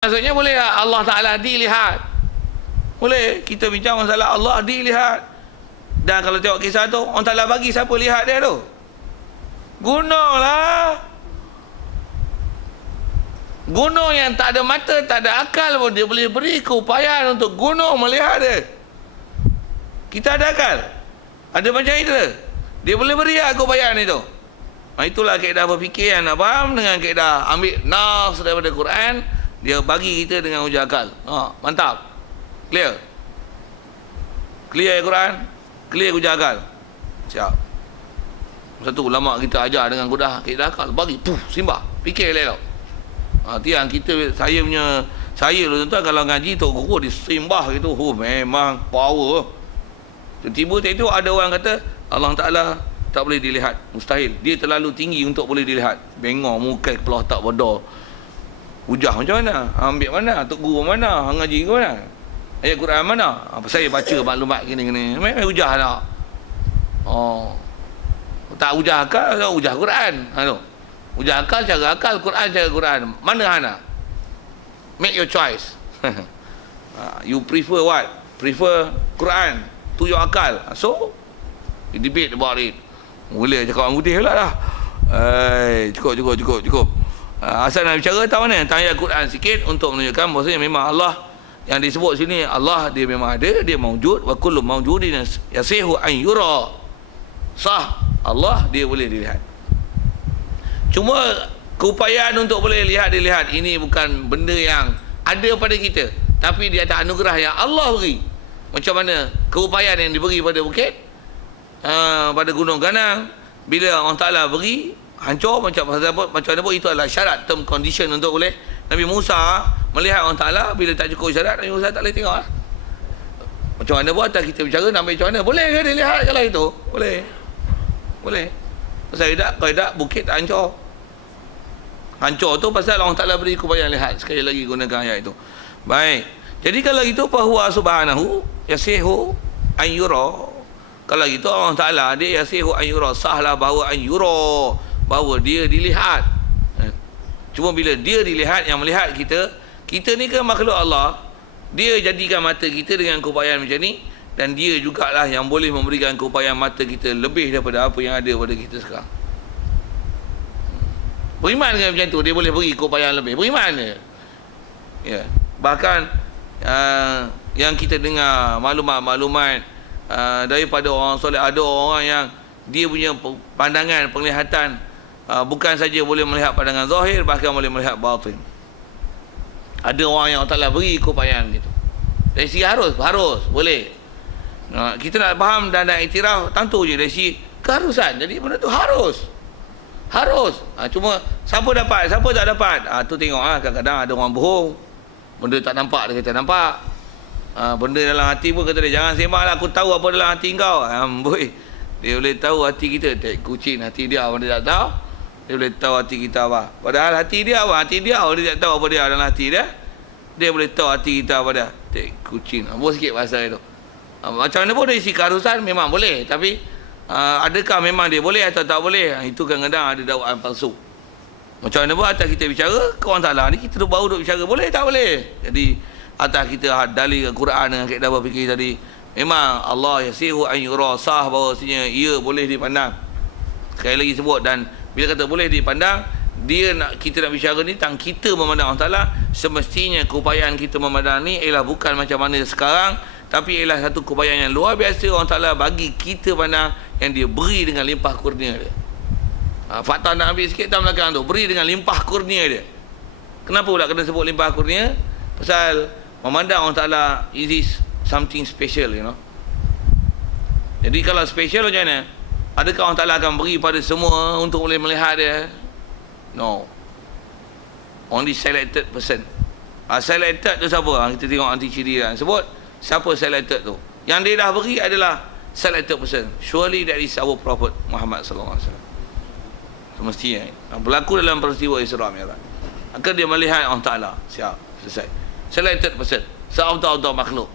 Maksudnya boleh Allah Ta'ala dilihat. Boleh kita bincang masalah Allah dilihat. Dan kalau tengok kisah tu, Allah Ta'ala bagi siapa lihat dia tu? Gunung yang tak ada mata, tak ada akal pun dia boleh beri keupayaan untuk gunung melihat dia. Kita ada akal? Ada macam itu? Dia boleh beri keupayaan itu. Itulah kaedah berfikir yang nak faham dengan kaedah ambil nas daripada Quran. Dia bagi kita dengan hujah akal. Mantap. Clear? Clear ya Quran? Clear hujah akal? Siap. Satu ulama kita ajar dengan kudah kaedah akal. Bagi, simbah. Fikir elok. Tiang kita, saya tu tuan kalau ngaji Tok Guru disimbah gitu. Memang power. Tiba-tiba itu ada orang kata Allah Ta'ala tak boleh dilihat. Mustahil. Dia terlalu tinggi untuk boleh dilihat. Bengong muka kepelah tak bodoh. Hujah macam mana? Ambil mana? Tok Guru mana? Ngaji ke mana? Ayat Quran mana? Saya baca maklumat gini-gini. Memang hujah tak? Tak hujah akal, hujah Quran. Hujah akal, cara akal. Quran, cara Quran. Mana hana? Make your choice. You prefer what? Prefer Quran to your akal. So, you debate about it. Mula cakap orang putih pula dah. Cukup. Asal nak bicara tahu mana? Tanya Quran sikit untuk menunjukkan bahawasanya memang Allah yang disebut sini, Allah dia memang ada, dia maujud. Wa kullu maujudin yasihu an yura. Sah, Allah dia boleh dilihat. Cuma keupayaan untuk boleh dilihat ini bukan benda yang ada pada kita, tapi di atas anugerah yang Allah beri. Macam mana keupayaan yang diberi pada bukit, pada gunung ganang, bila Allah Ta'ala beri hancur macam mana pun, itu adalah syarat, term condition untuk boleh Nabi Musa melihat Allah Ta'ala. Bila tak cukup syarat, Nabi Musa tak boleh tengok lah. Macam mana pun atas kita bicara nak macam mana, boleh ke dia lihat kalau itu? Boleh. Pasal tak bukit tak hancur. Hancur tu pasal Allah Ta'ala beri keupayaan lihat. Sekali lagi gunakan ayat itu. Baik, jadi kalau itu fahuwa subhanahu yasihu an yura. Kalau gitu Allah Ta'ala dia yasihu an yura, sahlah bahawa an yura, bahawa dia dilihat. Cuma bila dia dilihat, yang melihat kita ni kan makhluk Allah, dia jadikan mata kita dengan keupayaan macam ni, dan dia jugalah yang boleh memberikan keupayaan mata kita lebih daripada apa yang ada pada kita sekarang. Beriman dengan macam tu, dia boleh beri keupayaan lebih. Beriman je. Ya. Bahkan yang kita dengar maklumat daripada orang soleh, ada orang yang dia punya pandangan, penglihatan bukan saja boleh melihat pandangan zahir, bahkan boleh melihat batin. Ada orang yang Allah Ta'ala beri keupayaan gitu. Dari segi harus boleh. Kita nak faham dan nak iktiraf, tentu je dari segi keharusan. Jadi benda tu harus. Cuma siapa dapat, siapa tak dapat, tu tengok lah. Kadang-kadang ada orang bohong, benda tak nampak, dia kata nampak. Benda dalam hati pun kata dia, jangan sembang lah, aku tahu apa dalam hati kau. Amboi, dia boleh tahu hati kita. Tak kucing hati dia, dia tak tahu. Dia boleh tahu hati kita apa. Padahal hati dia apa? Hati dia, dia tak tahu apa dia dalam hati dia. Dia boleh tahu hati kita apa dia. Tak kucing. Amboi sikit bahasa itu. Macam mana pun dari sisi keharusan memang boleh. Tapi adakah memang dia boleh atau tak boleh? Itu kadang-kadang ada dakwaan palsu. Macam mana pun atas kita bicara, kawan Ta'ala ni kita baru duk bicara, boleh tak boleh? Jadi atas kita dalil Al-Quran dengan kaedah berfikir tadi, memang Allah yasihu an yura, sah bahawasanya ia boleh dipandang. Sekali lagi sebut, dan bila kata boleh dipandang, kita nak bicara ni tentang kita memandang Allah Ta'ala. Semestinya keupayaan kita memandang ni ialah bukan macam mana sekarang, tapi ialah satu keupayaan yang luar biasa Allah Ta'ala bagi kita pandang, yang dia beri dengan limpah kurnia dia. Fakta nak ambil sikit dalam belakang tu, beri dengan limpah kurnia dia. Kenapa pula kena sebut limpah kurnia? Pasal memandang Allah Ta'ala is something special, you know. Jadi kalau special macam mana? Adakah Allah Ta'ala akan beri pada semua untuk boleh melihat dia? No. Only selected person. Selected tu siapa? Kita tengok nanti ciri dia. Sebut siapa selected tu. Yang dia dah beri adalah selected person. Surely that is our Prophet Muhammad sallallahu alaihi wasallam. Semestinya berlaku dalam peristiwa Isra Mi'raj. Maka dia melihat Allah Ta'ala. Siap, selesai. Selected person. Seabdal-abdal makhluk.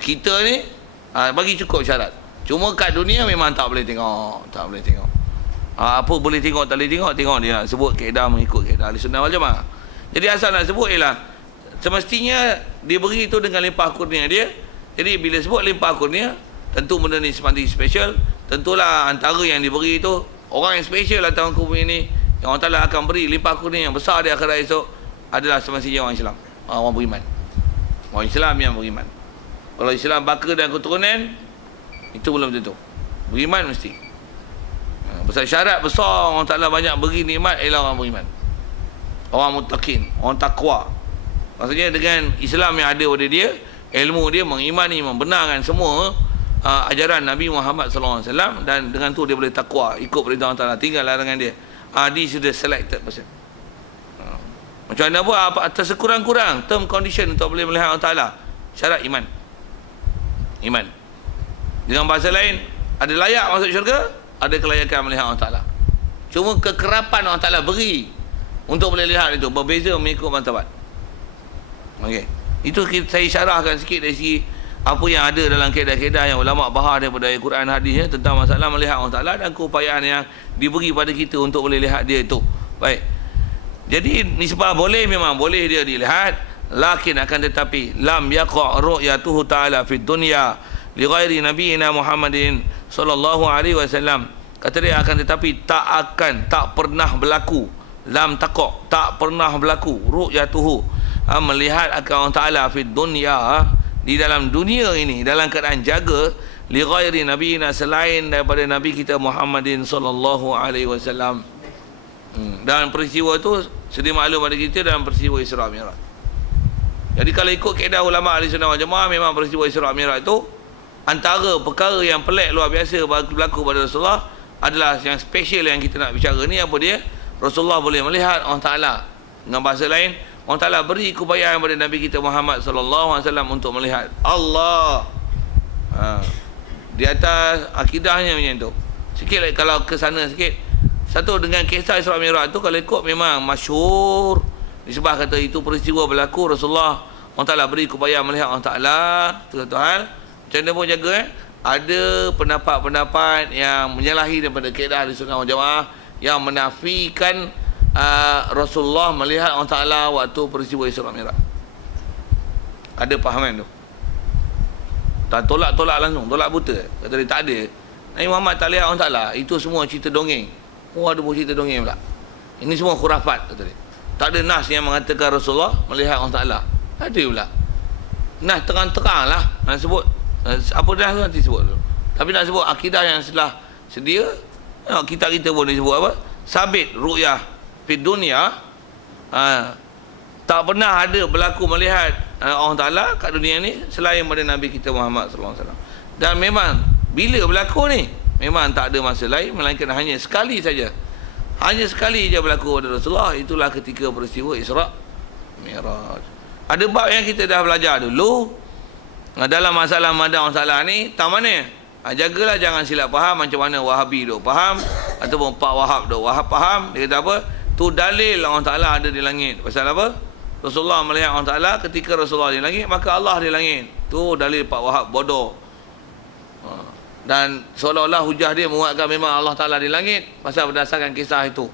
Kita ni bagi cukup syarat. Cuma kat dunia memang tak boleh tengok. Apa boleh tengok, tak boleh tengok dia nak sebut kaedah mengikut kaedah Ahli Sunnah wal Jamaah. Jadi asal nak sebut ialah semestinya dia beri itu dengan limpah kurnia dia. Jadi bila sebut limpah kurnia, tentu benda ni seperti special. Tentulah antara yang diberi itu orang yang special lah tahun kubur ini, yang Allah Ta'ala akan beri limpah kurnia yang besar di akhirat esok adalah semestinya orang Islam, orang beriman, orang Islam yang beriman. Kalau Islam baka dan keturunan, itu belum tentu. Beriman mesti. Pasal syarat besar Allah Ta'ala banyak beri nikmat ialah orang beriman, orang muttaqin, orang takwa. Maksudnya dengan Islam yang ada pada dia, ilmu dia mengimani, membenarkan semua ajaran Nabi Muhammad SAW, dan dengan tu dia boleh takwa, ikut perintah Allah Ta'ala, tinggal larangan dia. This is the selected person. Macam mana pun, atas sekurang-kurang term condition untuk boleh melihat Allah Ta'ala, syarat iman. Iman. Dengan bahasa lain, ada layak masuk syurga, ada kelayakan melihat Allah Ta'ala. Cuma kekerapan Allah Ta'ala beri untuk boleh lihat itu berbeza mengikut martabat. Okey. Itu saya syarahkan sikit dari segi apa yang ada dalam kaedah-kaedah yang ulama bahas daripada Al-Quran hadis tentang masalah melihat Allah Ta'ala dan keupayaan yang diberi pada kita untuk boleh lihat dia itu. Baik. Jadi nisbah boleh, memang boleh dia dilihat, lakin akan tetapi lam yaqa' ru'yatuhu ta'ala fid dunya li ghairi nabiyina Muhammadin sallallahu alaihi wasallam. Kata dia akan tetapi tak pernah berlaku, lam taqa', tak pernah berlaku ru'yatuhu, melihat akan Allah Ta'ala fid dunya, di dalam dunia ini, dalam keadaan jaga, li ghairi nabiyina, selain daripada nabi kita Muhammadin sallallahu alaihi wasallam. Dan peristiwa itu sedia maklum pada kita dalam peristiwa Isra Mi'raj. Jadi kalau ikut kaedah ulama Ahlussunnah wal Jamaah, memang peristiwa Isra Mi'raj itu antara perkara yang pelik luar biasa berlaku pada Rasulullah adalah yang special yang kita nak bicara ni. Apa dia? Rasulullah boleh melihat Allah Ta'ala. Dengan bahasa lain, Allah Ta'ala beri keupayaan kepada Nabi kita Muhammad sallallahu alaihi wasallam untuk melihat Allah. Di atas akidahnya macam tu. Sikit lagi kalau ke sana sikit. Satu, dengan kisah Isra Mi'raj tu kalau ikut memang masyhur, disebab kata itu peristiwa berlaku Rasulullah, Allah Ta'ala beri keupayaan melihat Allah Ta'ala. Tu hal. Macam mana pun jaga ada pendapat-pendapat yang menyalahi daripada kaedah Ahlussunnah wal Jamaah yang menafikan Rasulullah melihat Allah Ta'ala waktu peristiwa Isra Mi'raj. Ada fahaman tu? Tak tolak langsung, tolak buta. Kata dia tak ada. Nabi Muhammad tak lihat Allah Ta'ala, itu semua cerita dongeng. Ada buah cerita dongeng pula. Ini semua khurafat, kata dia. Tak ada nas yang mengatakan Rasulullah melihat Allah Ta'ala. Ada pula. Nas terang-terang lah nak sebut. Apa dah tu nanti sebut dulu. Tapi nak sebut akidah yang setelah sedia, kita pun disebut apa? Sabit ru'yah di dunia, tak pernah ada berlaku melihat Allah Ta'ala kat dunia ni selain pada Nabi kita Muhammad sallallahu alaihi wasallam. Dan memang bila berlaku ni, memang tak ada masa lain melainkan hanya sekali saja. Hanya sekali je berlaku pada Rasulullah, itulah ketika peristiwa Isra Mi'raj. Ada bab yang kita dah belajar dulu dalam masalah madang Allah Ta'ala ni, tak mana? Jagalah jangan silap faham macam mana Wahabi duk faham ataupun Pak Wahab duk faham. Dia kata apa? Tu dalil Allah Ta'ala ada di langit. Pasal apa? Rasulullah melihat Allah Ta'ala, ketika Rasulullah di langit, maka Allah di langit. Tu dalil Pak Wahab bodoh. Dan seolah-olah hujah dia menguatkan memang Allah Ta'ala di langit pasal berdasarkan kisah itu.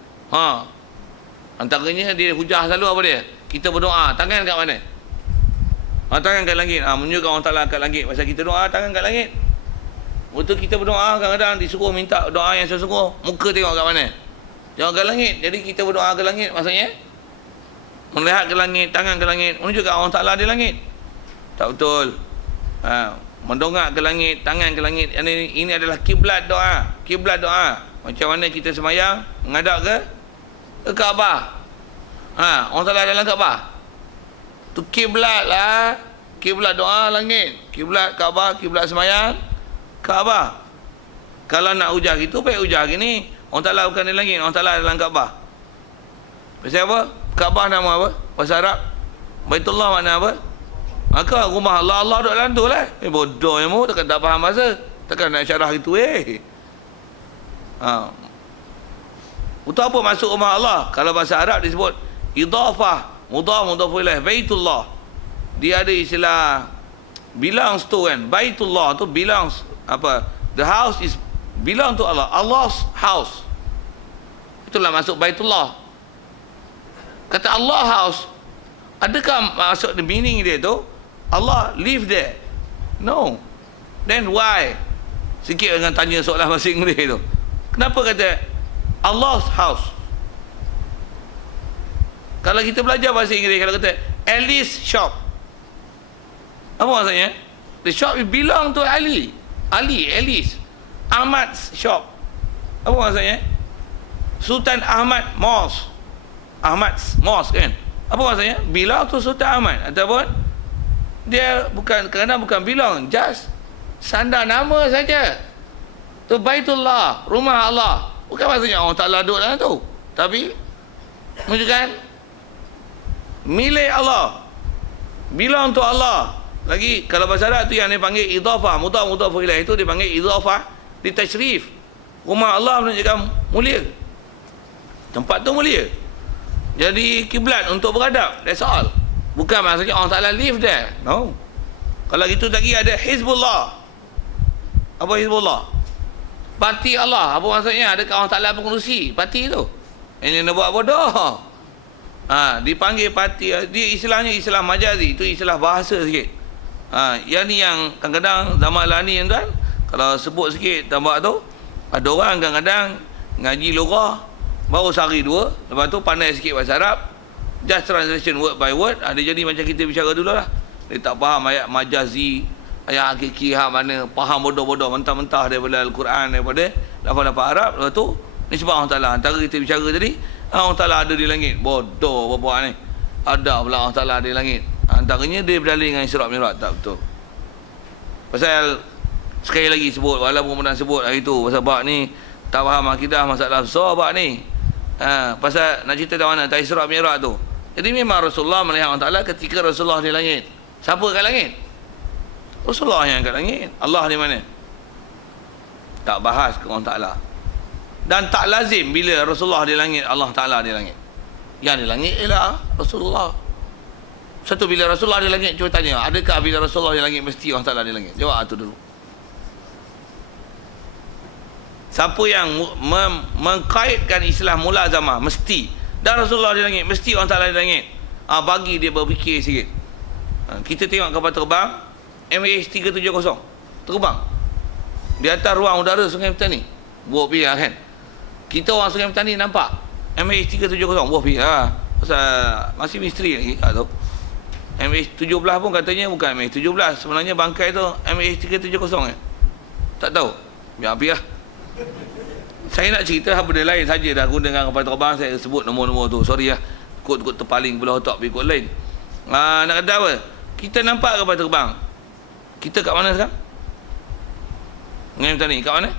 Antaranya dia hujah selalu apa dia? Kita berdoa, tangan kat mana? Tangan kat langit. Menunjukkan Allah Ta'ala kat langit. Pasal kita doa, tangan kat langit. Waktu kita berdoa, kadang-kadang disuruh minta doa yang sesungguh, muka tengok kat mana? Tengok kat langit. Jadi kita berdoa ke langit, maksudnya melihat ke langit, tangan ke langit, menunjukkan Allah Ta'ala di langit. Tak betul. Mendongak ke langit, tangan ke langit. Ini adalah kiblat doa. Kiblat doa. Macam mana kita semayang, menghadap ke Kaabah. Allah Ta'ala dalam Kaabah. Tu kiblat lah. Kiblat doa langit, kiblat Kaabah, kiblat semayang Kaabah. Kalau nak hujah gitu, baik hujah gini. Allah Ta'ala bukan di langit, Allah Ta'ala dalam Kaabah. Pasal apa? Kaabah nama apa? Bahasa Arab. Baitullah makna apa? Maka rumah Allah, Allah duduk dalam tu lah. Bodoh yang mu, takkan tak faham bahasa. Takkan nak syarah itu Untuk apa masuk rumah Allah? Kalau bahasa Arab disebut idhafah, mudhaf ilaih, Baitullah. Dia ada istilah belongs to kan. Baitullah tu belongs apa? The house is belong to Allah. Allah's house. Itulah masuk Baitullah. Kata Allah house. Adakah maksud the meaning dia tu Allah live there? No. Then why? Sikit dengan tanya soalan bahasa Inggeris tu. Kenapa kata Allah's house? Kalau kita belajar bahasa Inggeris, kalau kata Ali's shop, apa maksudnya? The shop belong to Ali. Ali's. Ahmad's shop, apa maksudnya? Sultan Ahmad Mosque, Ahmad's Mosque kan? Apa maksudnya? Belong to Sultan Ahmad. Ataupun dia bukan, kerana bukan belong, just sandar nama saja. Tu Baitullah, rumah Allah. Bukan maksudnya Allah Ta'ala duduk dalam tu, tapi menunjukkan milik Allah, belong to Allah. Lagi kalau bahasa Arab tu yang dipanggil idhafah, mudhaf ilaih, itu dipanggil idhafah di tasyrif. Rumah Allah menunjukkan mulia, tempat tu mulia. Jadi kiblat untuk beradab, that's all. Bukan maksudnya Allah Ta'ala live there. No. Kalau gitu lagi ada Hizbullah. Apa Hizbullah? Parti Allah. Apa maksudnya? Adakah Allah Ta'ala pengurusi parti tu? Ini nak buat bodoh. Dipanggil parti. Dia istilahnya istilah majazi. Itu istilah bahasa sikit. Yang ni yang kadang-kadang zaman lah ni tuan, kalau sebut sikit tambah tu, ada orang kadang-kadang ngaji logah baru sehari dua, lepas tu pandai sikit bahasa Arab, just translation word by word. Dia jadi macam kita bicara dulu lah. Dia tak faham ayat majazi, ayat hakiki, mana faham bodoh-bodoh mentah-mentah daripada Al-Quran, daripada lafaz-lafaz Arab. Lepas tu ni sebab Allah Ta'ala, antara kita bicara tadi Allah Ta'ala ada di langit. Bodoh berbuat ni. Ada pula Allah Ta'ala ada di langit. Antaranya dia berdalil dengan Isra' Mi'raj. Tak betul. Pasal sekali lagi sebut, walaupun pernah sebut hari tu, pasal bab ni tak faham akidah, masalah besar bab ni. Pasal nak cerita tahu mana tak Isra' Mi'raj tu. Jadi memang Rasulullah melihat Allah Ta'ala ketika Rasulullah di langit. Siapa kat langit? Rasulullah yang kat langit. Allah di mana? Tak bahas ke Allah Ta'ala. Dan tak lazim bila Rasulullah di langit, Allah Ta'ala di langit. Yang di langit ialah Rasulullah. Satu, bila Rasulullah di langit, cuba tanya, adakah bila Rasulullah di langit mesti Allah Ta'ala di langit? Jawab tu dulu. Siapa yang mengkaitkan istilah mulazamah, mesti, dan Rasulullah di langit, mesti Allah Ta'ala di langit, bagi dia berfikir sikit. Kita tengok kapal terbang MH370 terbang di atas ruang udara Sungai Petani, buat pihak kan. Kita orang Sungai Petani nampak MH370 buat pihak. Pasal masih misteri lagi tak tahu. MH17 pun katanya bukan MH17, sebenarnya bangkai tu MH370 tak tahu. Biar api lah. Saya nak cerita benda lain saja dah guna dengan kapal terbang. Saya sebut nombor-nombor tu, sorry lah, kod-kod terpaling belah otak pergi kod lain. Nak kata apa, kita nampak kapal terbang. Kita kat mana sekarang? Sungai Petani, kat mana?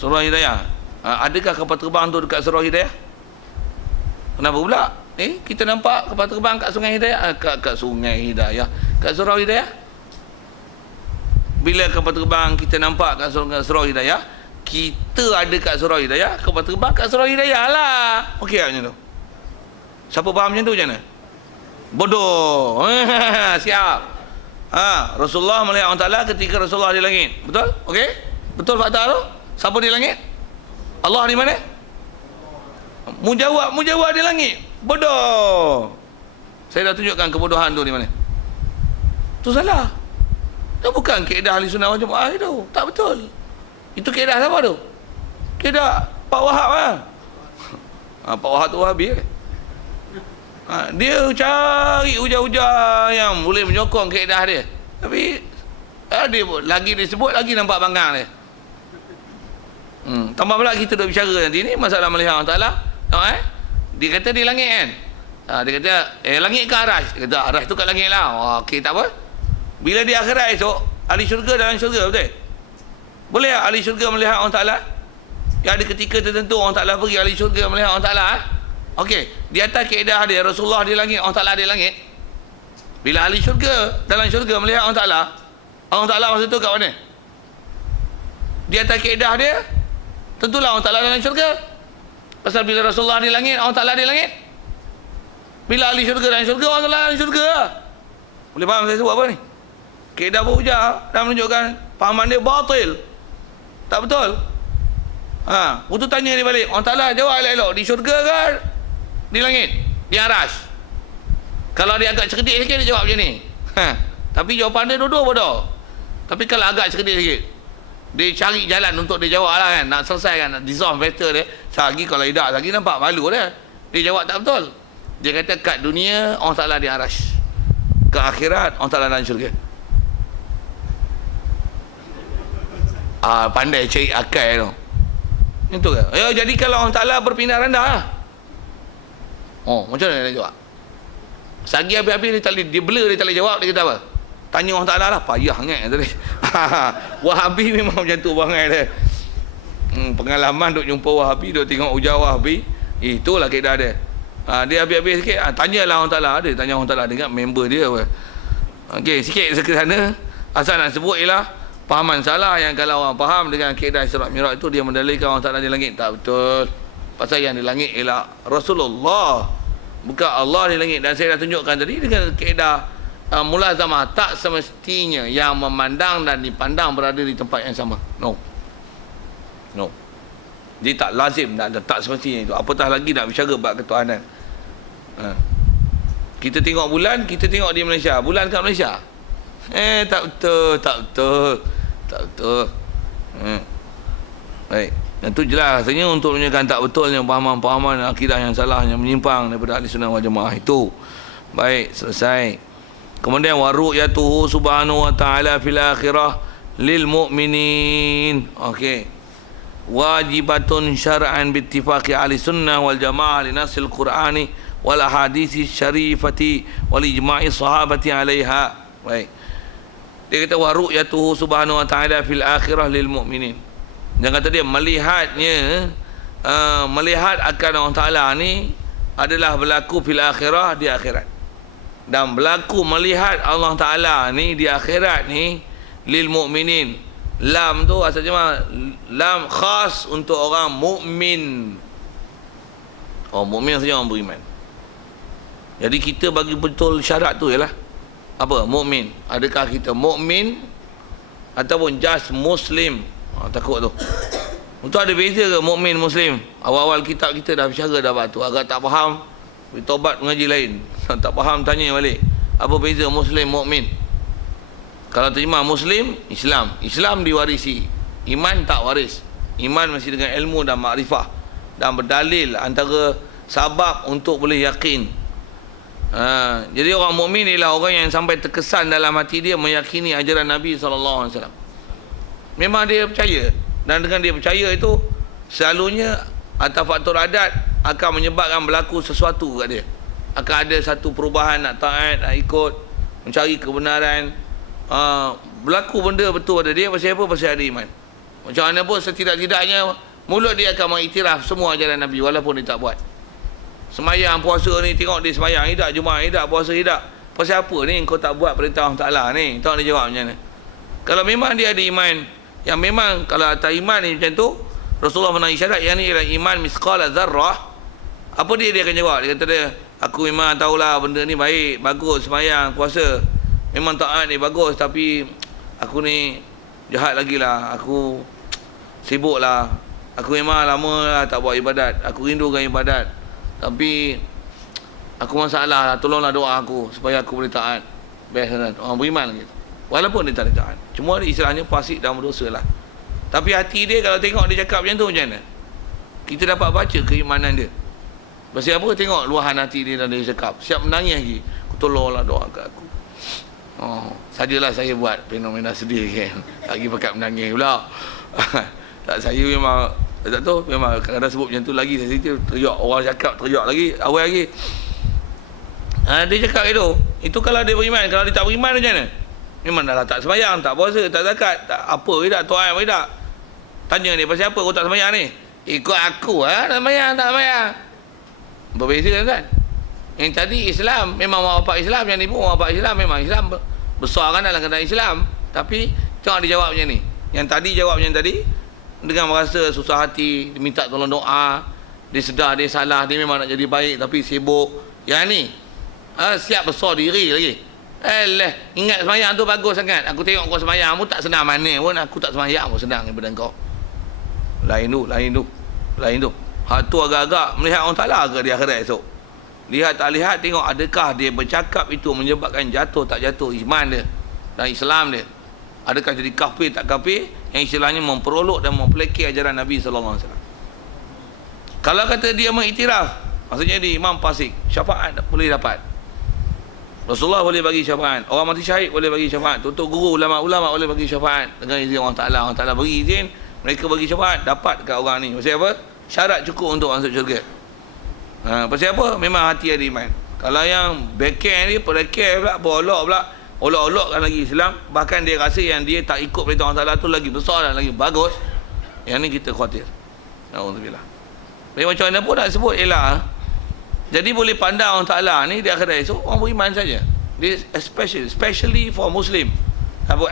Surau Hidayah. Adakah kapal terbang tu dekat Surau Hidayah? Kenapa pula? Kita nampak kapal terbang kat Sungai Hidayah, kat Sungai Hidayah, kat Surau Hidayah. Bila kapal terbang kita nampak kat Surau Hidayah, kita ada kat Surau Hidayah, kapal terbang kat Surau Hidayah lah. Okey tak macam tu? Siapa faham macam tu macam mana? Bodoh. Siap. Rasulullah melihat Allah Ta'ala ketika Rasulullah di langit. Betul? Okey? Betul fakta tu? Siapa di langit? Allah di mana? Mujawab di langit. Bodoh. Saya dah tunjukkan kebodohan tu di mana. Tu salah. Itu bukan kaedah ahli sunnah wal jamaah itu. Tak betul. Itu kaedah siapa tu? Kaedah Pak Wahab lah. Pak Wahab tu Wahabi kan? Dia cari hujah-hujah yang boleh menyokong kaedah dia. Tapi dia lagi disebut, lagi nampak banggang dia. Tambah pula kita duk bicara nanti ni masalah melihat Allah Ta'ala. Dia kata di langit kan. Dia kata langit ke arash? Dia kata arash tu kat langit lah. Okey, tak apa. Bila di akhirat esok, ahli syurga dalam syurga, betul? Boleh tak ahli syurga melihat Allah Ta'ala? Yang ada ketika tertentu Allah Ta'ala pergi ahli syurga melihat Allah Ta'ala. Okey, di atas kaedah dia Rasulullah di langit, Allah Ta'ala di langit. Bila ahli syurga dalam syurga melihat Allah Ta'ala, Allah Ta'ala masa tu kat mana? Di atas kaedah dia, tentulah Allah Ta'ala dalam syurga. Pasal bila Rasulullah di langit, Allah Ta'ala di langit. Bila ahli syurga dalam syurga, Allah Ta'ala dalam syurga. Boleh faham saya sebut apa ni? Kaedah berhujah dan menunjukkan fahaman dia batil. Tak betul. Waktu tanya dia balik, Allah Ta'ala jawab elok-elok, di syurga ke di langit? Di arash. Kalau dia agak cerdik sikit, dia jawab macam ni. Tapi jawapan dia dua-dua bodoh. Tapi kalau agak cerdik sikit, dia cari jalan untuk dia jawab lah kan. Nak selesai kan, nak dissolve matter dia. Sehari kalau tidak, lagi nampak malu dia. Dia jawab tak betul. Dia kata kat dunia, Allah Ta'ala di arash. Ke akhirat, Allah Ta'ala dalam syurga. Pandai cari akal tu. Itu ke? Ya, jadi kalau Allah Ta'ala berpindah rendah lah. Macam mana dia jawab? Sagi habis-habis dia tak boleh, dia blur, dia tak boleh jawab. Dia kata apa? Tanya Allah Ta'ala lah. Payah sangat tadi. Wahabi memang macam tu bangai dia. Pengalaman duk jumpa Wahabi, duk tengok ujar Wahabi, itulah keadaan dia. Dia habis-habis sikit, tanyalah Allah Ta'ala. Dia tanya Allah Ta'ala dengan member dia apa. Okey, sikit ke sana. Asal nak sebut ialah fahaman salah yang kalau orang faham dengan keadaan Isra Mi'raj itu dia mendalilkan Allah Ta'ala di langit. Tak betul. Pasal yang di langit ialah Rasulullah, bukan Allah di langit. Dan saya dah tunjukkan tadi dengan keadaan mulazamah, tak semestinya yang memandang dan dipandang berada di tempat yang sama. No. Dia tak lazim, tak semestinya itu. Apatah lagi nak bicara bab ketuhanan. Kita tengok bulan, kita tengok di Malaysia. Bulan kat Malaysia. Tak betul. Baik. Dan tu jelas rasanya untuk menunjukkan tak betulnya pahaman-pahaman akidah yang salah, yang menyimpang daripada ahli sunnah wal jamaah itu. Baik, selesai. Kemudian waru'yatuhu subhanahu wa ta'ala fil akhirah lil mu'minin. Okey. Wajibatun syar'an bittifaqi ahli sunnah wal jamaah li nasil qur'ani wal ahadisi syarifati wal ijma'i sahabati 'alaiha. Baik. Dia kata waru'yatuhu subhanahu wa ta'ala fil akhirah lil mu'minin. Jangan kata dia melihatnya, melihat akan Allah Ta'ala ni adalah berlaku fil akhirah, di akhirat. Dan berlaku melihat Allah Ta'ala ni di akhirat ni lil mu'minin. Lam tu asalnya lam khas untuk orang mukmin. Mukmin saja orang beriman. Jadi kita bagi betul syarat tu ialah apa? Mukmin. Adakah kita mukmin ataupun just muslim? Takut tu. Untuk ada beza ke mukmin muslim? Awal-awal kitab kita dah bicara dah batu. Agak tak faham, bertobat mengaji lain. Tak faham tanya balik. Apa beza muslim mukmin? Kalau terjemah muslim, Islam. Islam diwarisi. Iman tak waris. Iman masih dengan ilmu dan makrifah. Dan berdalil antara sabab untuk boleh yakin. Jadi orang mukmin ialah orang yang sampai terkesan dalam hati dia meyakini ajaran Nabi SAW. Memang dia percaya. Dan dengan dia percaya itu, selalunya atas faktor adat akan menyebabkan berlaku sesuatu kat dia. Akan ada satu perubahan, nak taat, nak ikut, mencari kebenaran. Berlaku benda betul pada dia. Pasal apa? Pasal ada iman. Macam mana pun setidak-tidaknya mulut dia akan mengiktiraf semua ajaran Nabi walaupun dia tak buat. Semayang, puasa ni, tengok dia semayang tidak, Jumaat tidak, puasa tidak. Pasal apa ni kau tak buat perintah Allah Ta'ala ni? Tahu dia jawab macam mana? Kalau memang dia ada iman, yang memang kalau atas iman ni macam tu, Rasulullah pernah isyarat yang ni ialah iman misqala dzarrah. Apa dia akan jawab? Dia kata dia, aku memang tahulah benda ni baik, bagus, semayang, puasa, memang taat ni bagus, tapi aku ni jahat lagi lah, aku sibuk lah, aku memang lama lah tak buat ibadat, aku rindukan ibadat, tapi aku masalah lah, tolonglah doa aku supaya aku boleh taat. Best kan? Orang beriman gitu. Walaupun dia tak ada taat, cuma istilahnya fasik dan berdosa lah. Tapi hati dia kalau tengok dia cakap macam tu, macam mana? Kita dapat baca keimanan dia. Pasal apa? Tengok luahan hati dia dan dia cakap, siap menangis lagi, tolonglah doakan aku. Sajalah saya buat fenomena sedih kan, lagi pakat menangis pula. Tak, saya memang tak tahu, memang kadang-kadang sebut macam tu lagi, saya teriak, orang cakap teriak lagi, awal lagi. Dia cakap itu kalau dia beriman. Kalau dia tak beriman macam mana? Memang dah tak sembahyang, tak puasa, tak zakat, tak apa tidak, tuan apa tidak. Tanya ni, pasal apa kau tak sembahyang ni? Ikut aku tak sembahyang, tak sembahyang. Berbeza kan? Yang tadi Islam, memang mak bapak Islam, yang ni pun mak bapak Islam, memang Islam besar kan dalam keadaan Islam. Tapi tengok dia jawab macam ni. Yang tadi jawab macam tadi, dengan merasa susah hati, minta tolong doa, dia sedar dia salah, dia memang nak jadi baik tapi sibuk. Yang ni siap besar diri lagi. Ingat semayang tu bagus sangat. Aku tengok kau semayang pun tak senang mana pun. Aku tak semayang pun senang daripada kau. Lain tu. Hak tu agak-agak melihat orang Ta'ala ke di akhirat esok. Lihat tak lihat, tengok adakah dia bercakap itu menyebabkan jatuh tak jatuh iman dia dan Islam dia. Adakah jadi kafir tak kafir, yang istilahnya memperolok dan mempelekeh ajaran Nabi SAW. Kalau kata dia mengiktiraf, maksudnya dia imam fasik, syafaat boleh dapat. Rasulullah boleh bagi syafaat, orang mati syahid boleh bagi syafaat, tutup guru, ulama-ulama boleh bagi syafaat dengan izin Allah Ta'ala bagi izin, mereka bagi syafaat, dapat dekat orang ni. Pasal apa? Syarat cukup untuk masuk syurga. Pasal apa? Memang hati ada iman. Kalau yang backhand ni, pelekeh pula, berolok pula, olok-olokkan lagi Islam, bahkan dia rasa yang dia tak ikut perintah Allah Ta'ala tu lagi besar dan lagi bagus, yang ni kita khawatir. Alhamdulillah. Tapi macam mana pun nak sebut, jadi boleh pandang Allah Ta'ala ni di akhirat esok orang beriman saja. This especially for Muslim,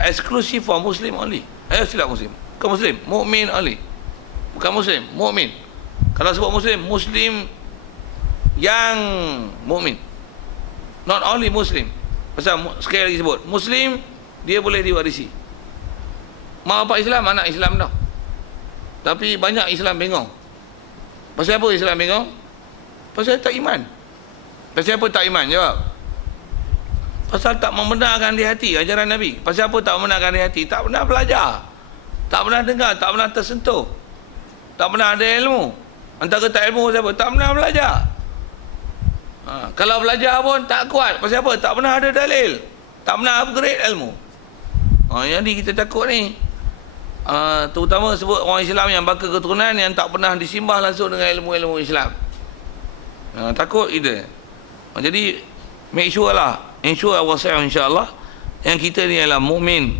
exclusive for Muslim only. Silap Muslim, bukan Muslim, mukmin only, bukan Muslim, mukmin. Kalau sebut Muslim yang mukmin, not only Muslim. Pasal sekali lagi sebut Muslim, dia boleh diwarisi. Mak bapak Islam, anak Islam dah. Tapi banyak Islam bingung. Pasal apa Islam bingung? Pasal tak iman. Pasal apa tak iman? Jawab. Pasal tak membenarkan di hati ajaran Nabi. Pasal apa tak membenarkan di hati? Tak pernah belajar, tak pernah dengar, tak pernah tersentuh, tak pernah ada ilmu. Antara tak ilmu siapa? Tak pernah belajar. Kalau belajar pun tak kuat. Pasal apa? Tak pernah ada dalil, tak pernah upgrade ilmu. Jadi kita takut ni, terutama sebut orang Islam yang bakal keturunan yang tak pernah disimbah langsung dengan ilmu-ilmu Islam. Takut kita. Jadi make sure lah, ensure insya-Allah yang kita ni adalah mukmin.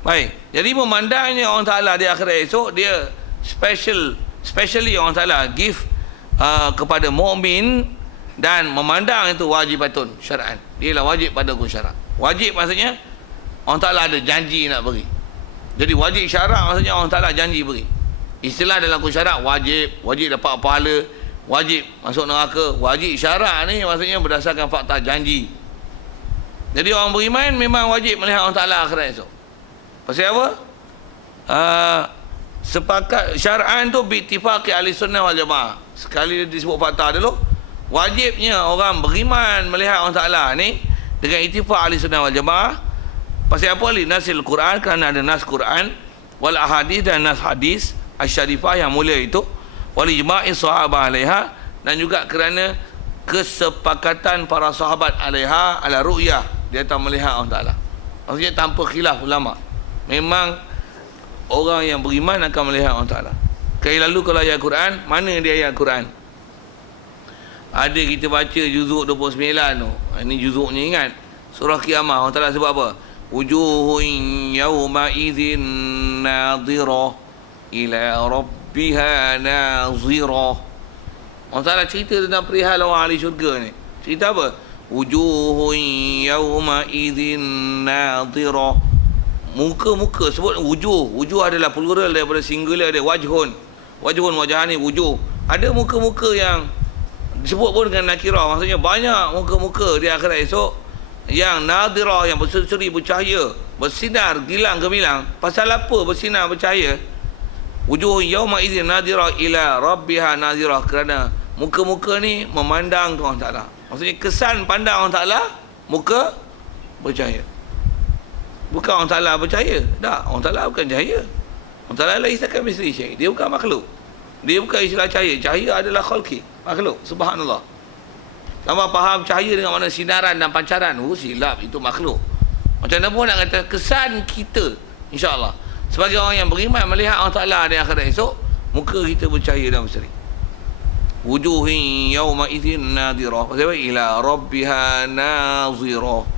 Baik. Jadi memandangnya orang Taala di akhirat esok, dia especially orang Taala give kepada mukmin, dan memandang itu wajibatun syar'an. Dia lah wajib pada hukum syarak. Wajib maksudnya orang Taala ada janji nak beri. Jadi wajib syarak maksudnya orang Taala janji beri. Istilah dalam hukum syarak wajib dapat pahala, wajib masuk neraka. Wajib syarak ni maksudnya berdasarkan fakta janji. Jadi orang beriman memang wajib melihat Allah Ta'ala akhirat esok. Pasal apa? Sepakat syar'an tu biittifaqi ahli sunnah wal jamaah. Sekali disebut fakta dulu, wajibnya orang beriman melihat Allah Ta'ala ni dengan ittifaq ahli sunnah wal jamaah. Pasal apa? Li nasil Quran, kerana ada nas Quran, wal ahadith dan nas hadis asy-syarifah yang mulia itu, wal ijma'i sahabah alaiha, dan juga kerana kesepakatan para sahabat alaiha ala ru'yah, dia tak melihat Allah Ta'ala. Maksudnya tanpa khilaf ulama, memang orang yang beriman akan melihat Allah Ta'ala. Kali lalu kalau ayat Quran, mana dia ayat Quran? Ada kita baca juzuk 29 tu. Ini juzuknya, ingat. Surah Qiyamah, Allah Ta'ala sebut apa? Wujuhun yawma idzin nadhirah ila rabbiha nazirah. Allah Ta'ala cerita tentang perihal orang ahli syurga ni. Cerita apa? Wujuhun yawma idzin nadhirah. Muka-muka, sebut wujuh. Wujuh adalah plural daripada singular dia, wajhun. Wajhun, wajahani, wujuh. Ada muka-muka yang disebut pun dengan nakirah, maksudnya banyak muka-muka di akhirat esok yang nadirah, yang berseri bercahaya, bersinar gilang gemilang. Pasal apa bersinar bercahaya? Wujuh yauma idzin nadirah ila rabbiha nazirah, kerana muka-muka ni memandang Allah Ta'ala. Maksudnya kesan pandang Allah Ta'ala, muka bercahaya. Bukan Allah Ta'ala bercahaya. Tak, Allah Ta'ala bukan cahaya. Allah Ta'ala laisa kamitslihi syai'. Dia bukan makhluk. Dia bukan istilah cahaya. Cahaya adalah khalqi, makhluk. Subhanallah. Lama faham cahaya dengan makna sinaran dan pancaran. Silap, itu makhluk. Macam mana pun nak kata kesan kita, insya-Allah, sebagai orang yang beriman melihat Allah Ta'ala di akhirat esok, muka kita bercahaya dan berseri. Wujuhin yawma idzin nadirah, ila rabbiha nazirah,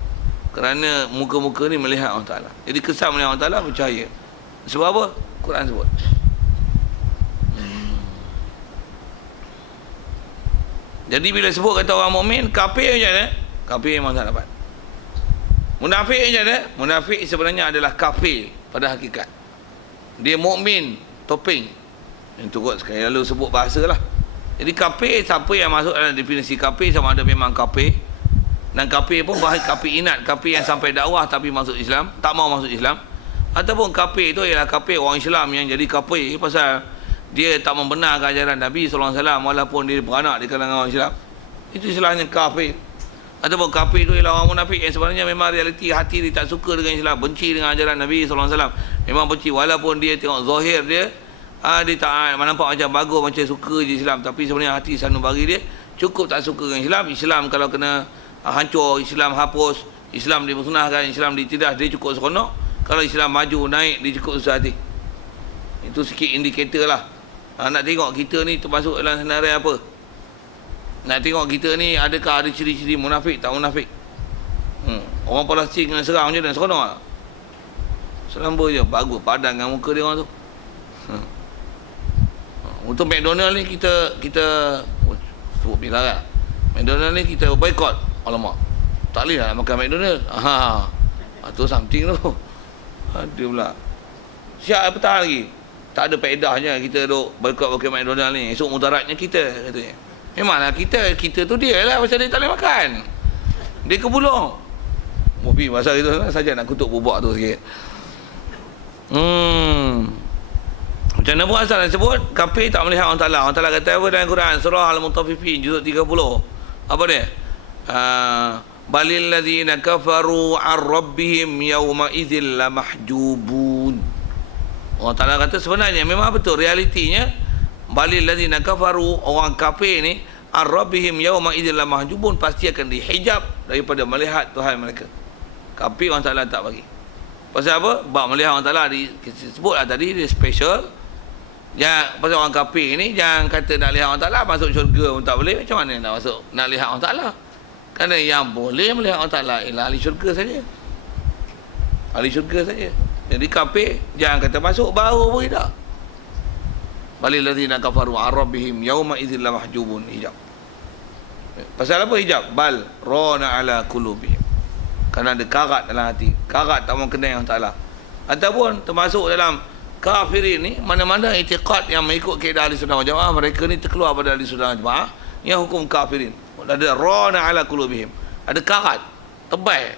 kerana muka-muka ni melihat Allah Ta'ala. Jadi kesan melihat Allah Ta'ala bercahaya. Sebab apa? Quran sebut. Jadi bila sebut kata orang mukmin, kafir macam mana? Kafir memang tak dapat. Munafik macam mana? Munafik sebenarnya adalah kafir pada hakikat. Dia mukmin topeng. Yang tu kot sekali lalu sebut bahasa lah. Jadi kafir, siapa yang masuk dalam definisi kafir, sama ada memang kafir, dan kafir pun bahas kafir inat, kafir yang sampai dakwah tapi masuk Islam, tak mau masuk Islam. Ataupun kafir itu ialah kafir orang Islam yang jadi kafir pasal dia tak membenarkan ajaran Nabi SAW walaupun dia beranak di kalangan orang Islam. Itu istilahnya kafir. Ataupun kafir itu ialah orang munafik yang sebenarnya memang realiti hati dia tak suka dengan Islam, benci dengan ajaran Nabi SAW. Memang benci, walaupun dia tengok zahir dia, dia tak nampak macam bagus, macam suka je Islam, tapi sebenarnya hati sanubari dia cukup tak suka dengan Islam. Islam kalau kena hancur, Islam hapus, Islam dimusnahkan, Islam ditidah, dia cukup seronok. Kalau Islam maju naik, dia cukup susah hati. Itu sikit indikator lah. Nak tengok kita ni termasuk dalam senarai apa. Nak tengok kita ni adakah ada ciri-ciri munafik tak munafik. Orang Palestin kena serang je dan seronok tak? Selamba je, bagus padan dengan muka dia orang tu. Untuk McDonald ni kita sebut bila kan, McDonald ni kita boycott. Alamak, tak boleh lah makan McDonald. Tu something tu. Ada pula siap petang lagi, tak ada faedahnya kita duk boycott McDonald ni. Esok mudaratnya kita katanya. Memanglah kita tu dia lah pasal dia tak boleh makan. Dia kebulung. Mobi pasal itu saja nak kutuk bubak tu sikit. Macam mana pun asal nak sebut kafir tak melihat Allah Ta'ala. Allah Ta'ala kata apa dalam Quran surah Al-Mutaffifin juzuk 30. Apa dia? Balil ladzina kafaru ar rabbihim yawma idzil lamahjubun. Allah Ta'ala kata sebenarnya memang betul realitinya. Balil ladzina kafaru, orang kafir ni ar-rabbihim yawma idzil lamahjubun, pasti akan dihijab daripada melihat Tuhan mereka. Kafir Allah Taala tak bagi. Pasal apa? Bab melihat Allah Taala disebutlah tadi dia special. Pasal orang kafir ni jangan kata nak lihat Allah Taala masuk syurga pun tak boleh. Macam mana nak masuk nak lihat Allah Taala? Kerana yang boleh melihat Allah Taala ialah ahli syurga saja. Ahli syurga saja. Jadi kafir jangan kata masuk baru pun tidak. Balil ladzina kafaru ar-rabbihim yawma idzil lamahjubun, hijab. Pasal apa hijab? Bal rana ala qulubihim. Kerana ada karat dalam hati. Karat tak mau kenal Allah Taala. Ataupun termasuk dalam kafirin ni mana-mana i'tiqad yang mengikut kaedah Ahli Sunnah wal Jamaah, mereka ni terkeluar pada Ahli Sunnah wal Jamaah yang hukum kafirin. Ada rana ala qulubihim. Ada karat tebal,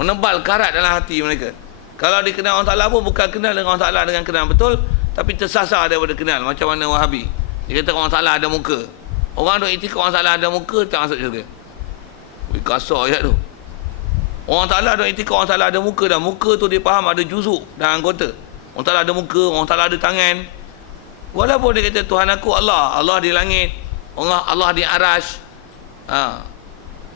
menebal karat dalam hati mereka. Kalau dia kenal Allah Taala pun bukan kenal dengan Allah Taala dengan kenal betul, tapi tersasar daripada kenal. Macam mana Wahabi, dia kata Allah Ta'ala ada muka. Orang duk itikad Allah Ta'ala ada muka, tak masuk syurga. Kasar ayat tu. Allah Ta'ala duk itikad Allah Ta'ala ada muka, dan muka tu dia faham ada juzuk dan anggota. Allah Ta'ala ada muka, Allah Ta'ala ada tangan. Walaupun dia kata Tuhan aku Allah, Allah di langit, Allah di aras.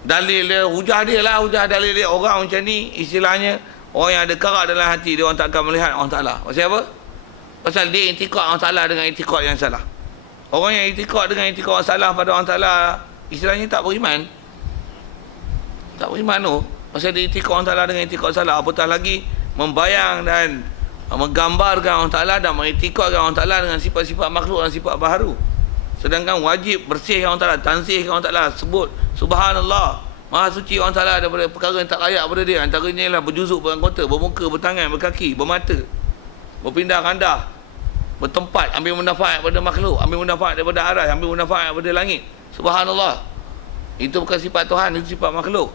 Dalil dia, hujah dia lah, hujah dalil dia. Orang macam ni istilahnya orang yang ada karat dalam hati dia, orang tak akan melihat Allah Ta'ala. Pasal apa? Pasal dia i'tiqad Allah Ta'ala dengan i'tiqad yang salah. Orang yang i'tiqad dengan i'tiqad salah pada Allah Ta'ala, istilahnya tak beriman. Tak beriman tu. Pasal dia i'tiqad Allah Ta'ala dengan i'tiqad salah. Apatah lagi membayang dan menggambarkan Allah Ta'ala dan mengiktikadkan Allah Ta'ala dengan sifat-sifat makhluk dan sifat baharu. Sedangkan wajib bersihkan Allah Ta'ala, tansihkan Allah Ta'ala, sebut Subhanallah, Maha suci Allah Ta'ala daripada perkara yang tak layak pada dia. Antaranya ialah berjuzuk, beranggota, bermuka, bertangan, berkaki, bermata, berpindah kandah, bertempat, ambil manfaat pada makhluk, ambil manfaat daripada aras, ambil manfaat daripada langit. Subhanallah. Itu bukan sifat Tuhan, itu sifat makhluk.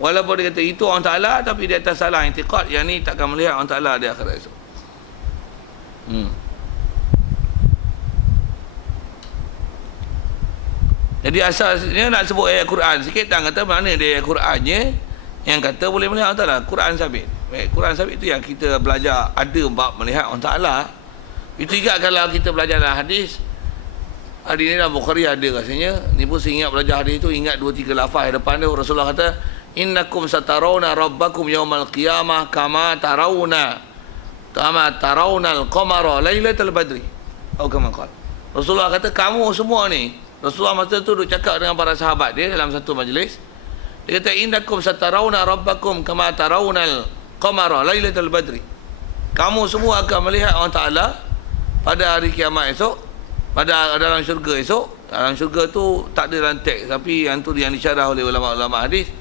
Walaupun dia kata itu Allah Ta'ala, tapi dia atas salah i'tiqad, yang ni takkan melihat Allah Ta'ala di akhirat esok. Jadi asasnya nak sebut ayat Quran sikit, dan kata mana dia ayat Qurannya yang kata boleh melihat Allah Ta'ala. Quran sabit. Quran sabit itu yang kita belajar ada bab melihat Allah Ta'ala. Itu juga kalau kita belajar dalam hadis. Hari ni dalam Bukhari ada rasanya. Ni pun saya ingat belajar hadis itu, ingat 2-3 lafaz depan dia. Rasulullah kata, innakum satarawna rabbakum yawmal qiyamah kama tarawna al-qamara lailatul badri. Atau kama qala. Rasulullah kata kamu semua ni. Rasulullah masa tu duk cakap dengan para sahabat dia dalam satu majlis. Dia kata innakum satarawna rabbakum kama tarawna al-qamara lailatul badri. Kamu semua akan melihat Allah Ta'ala pada hari kiamat esok, pada dalam syurga esok. Dalam syurga tu tak ada dalam teks, tapi yang tu yang disyarah oleh ulama-ulama hadis.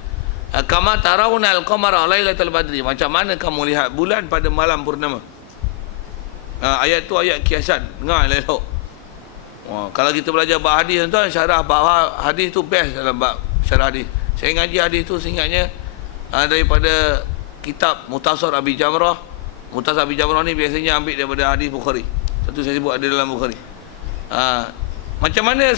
Kama tarawna al-qamara lailatul badri, macam mana kamu lihat bulan pada malam purnama. Ayat tu ayat kiasan. Dengar elok. Kalau kita belajar bab hadis tuan, syarah bab hadis tu best dalam bab syarah hadis. Saya ngaji hadis tu seingatnya daripada kitab Mukhtasar Abi Jamrah. Mukhtasar Abi Jamrah ni biasanya ambil daripada hadis Bukhari. Satu saya sebut ada dalam Bukhari. Macam mana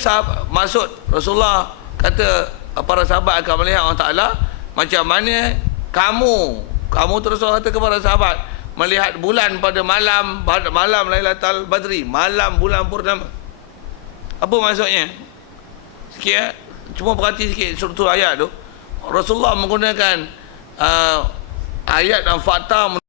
maksud Rasulullah kata para sahabat akan melihat Allah Ta'ala macam mana kamu terus kata kepada sahabat melihat bulan pada malam Lailatul Badri, malam bulan purnama. Apa maksudnya? Sikit ya. Cuma perhati sikit struktur ayat tu. Rasulullah menggunakan ayat dan fakta